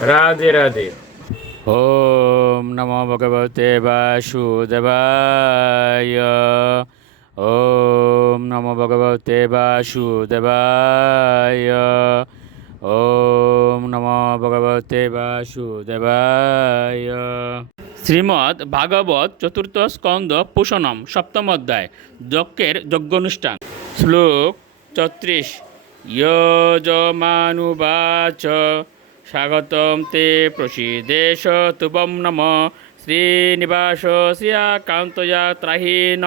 রাধে রাধে। ওম নমো ভগবতে বাসুদেবায়। ওম নমো ভগবতে বাসুদেবায়। ওম নমো ভগবতে বাসুদেবায়। শ্রীমদ্ ভাগবত চতুর্থ স্কন্দ পুষণম সপ্তম অধ্যায় যজ্ঞের যজ্ঞানুষ্ঠান। শ্লোক ৩৪। যজমানুবাচ স্বাগতম তে প্রসীদেশ তুবম নম শ্রীনিবাস শ্রিয়াকান্তয়া ত্রাহীন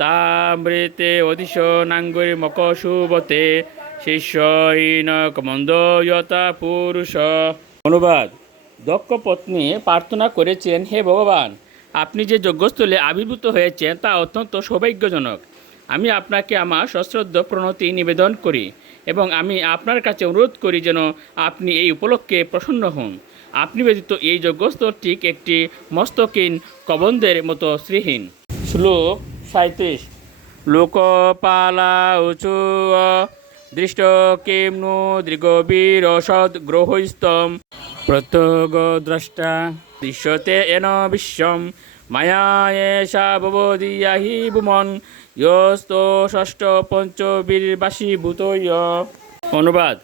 তামৃতে অধিশ নাঙ্গুরি মকশুবতে শিষ্যহীন কমন্দয়তা পুরুষ। অনুবাদ: দক্ষ পত্নী প্রার্থনা করেছেন, হে ভগবান, আপনি যে যজ্ঞস্থলে আবির্ভূত হয়েছেন তা অত্যন্ত সৌভাগ্যজনক। আমি আপনাকে আমার সশ্রদ্ধ প্রণতি নিবেদন করি এবং আমি আপনার কাছে অনুরোধ করি যেন আপনি এই উপলক্ষে প্রসন্ন হন। আপনি ব্যতীত এই যজ্ঞস্থল ঠিক একটি মস্তকহীন কবন্ধের মতো শ্রীহীন। শ্লোক ৩৭। লোকপালা উচু দৃষ্ট কিম নো দৃগবীর সদ্গ্রহস্তম প্রত্যগদ্রষ্টা দৃশ্যতে এন বিশ্বম মায়া এষা ভবদীয়া হি ভুমন ইয়স্ত ষষ্ঠ পঞ্চবীরবাসীভূত। অনুবাদ: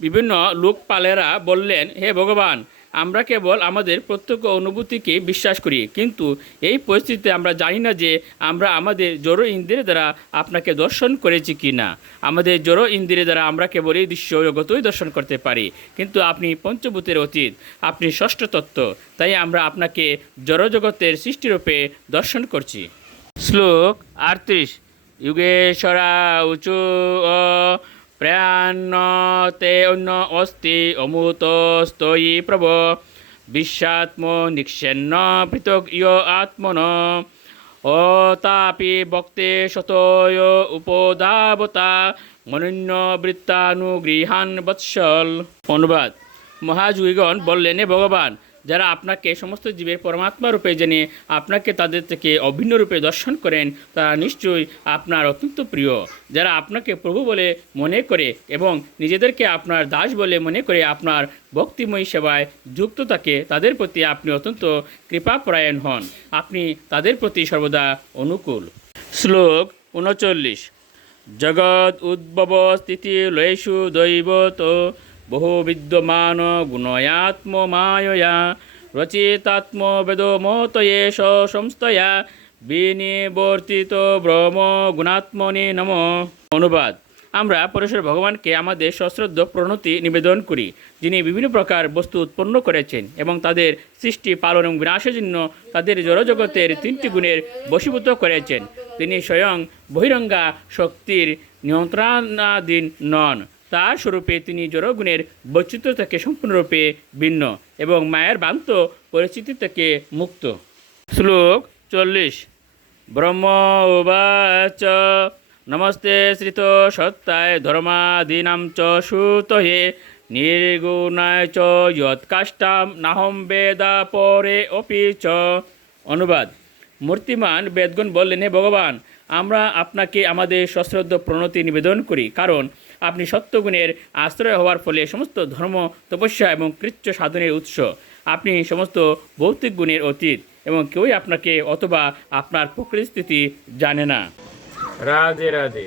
বিভিন্ন লোকপালেরা বললেন, হে ভগবান, আমরা কেবল আমাদের প্রত্যক্ষ অনুভূতিকে বিশ্বাস করি, কিন্তু এই পরিস্থিতিতে আমরা জানি না যে আমরা আমাদের জড় ইন্দ্রিয়ের দ্বারা আপনাকে দর্শন করেছি কি না। আমাদের জড় ইন্দ্রিয়ের দ্বারা আমরা কেবল এই দৃশ্য জগতই দর্শন করতে পারি, কিন্তু আপনি পঞ্চভূতের অতীত, আপনি ষষ্ঠ তত্ত্ব, তাই আমরা আপনাকে জড়জগতের সৃষ্টিরূপে দর্শন করছি। শ্লোক ৩৮। যুগেশ্বরা উচু প্রাণতে অন্য অস্তি অমূতস্তয়ী প্রভ বিশ্বাত্ম নিক্ষেন্ন পৃথক ইয় আত্মন অতাপি ভক্তে শতয় উপদাবতা মনন্য বৃত্তানুগৃহান বৎসল। অনুবাদ: মহাযোগীগণ বললেন, হে ভগবান, যারা আপনাকে সমস্ত জীবের পরমাত্মা রূপে জেনে আপনাকে তাদের থেকে অভিন্ন রূপে দর্শন করেন তারা নিশ্চয়ই আপনার অত্যন্ত প্রিয়। যারা আপনাকে প্রভু বলে মনে করে এবং নিজেদেরকে আপনার দাস বলে মনে করে আপনার ভক্তিময়ী সেবায় যুক্ত থাকে, তাদের প্রতি আপনি অত্যন্ত কৃপাপরায়ণ হন। আপনি তাদের প্রতি সর্বদা অনুকূল। শ্লোক ৩৯। জগৎ উদ্ভব স্থিতি লয়েষু দৈবত বহু বিদ্যমান গুণয়াত্ম মায়য়া রচিতাত্ম বেদমতয়েশ সংস্থয়া বিনিবর্তিত ব্রহ্ম গুণাত্মনে নম। অনুবাদ: আমরা পরমেশ্বর ভগবানকে আমাদের সশ্রদ্ধ প্রণতি নিবেদন করি, যিনি বিভিন্ন প্রকার বস্তু উৎপন্ন করেছেন এবং তাদের সৃষ্টি, পালন এবং বিনাশের জন্য তাদের জড়জগতের ৩টি গুণের বশীভূত করেছেন। তিনি স্বয়ং বহিরঙ্গা শক্তির নিয়ন্ত্রণাধীন নন। তার স্বরূপে তিনি জড়গুণের বৈচিত্র্য থেকে সম্পূর্ণরূপে ভিন্ন এবং মায়ের ভ্রান্ত পরিস্থিতি থেকে মুক্ত। শ্লোক ৪০। ব্রহ্ম উবাচ নমস্তে শ্রিত সত্তায় ধর্মাদীনাং চ সুতয়ে নির্গুণায় চ যৎকাষ্টাম নাহম বেদা পরে অপি চ। অনুবাদ: মূর্তিমান বেদগণ বললেন, হে ভগবান, আমরা আপনাকে আমাদের সশ্রদ্ধ প্রণতি নিবেদন করি, কারণ আপনি সত্যগুণের আশ্রয় হওয়ার ফলে সমস্ত ধর্ম, তপস্যা এবং কৃচ্ছ সাধনের উৎস। আপনি সমস্ত ভৌতিক গুণের অতীত এবং কেউই আপনাকে অথবা আপনার প্রকৃতি জানে না। রাধে রাধে।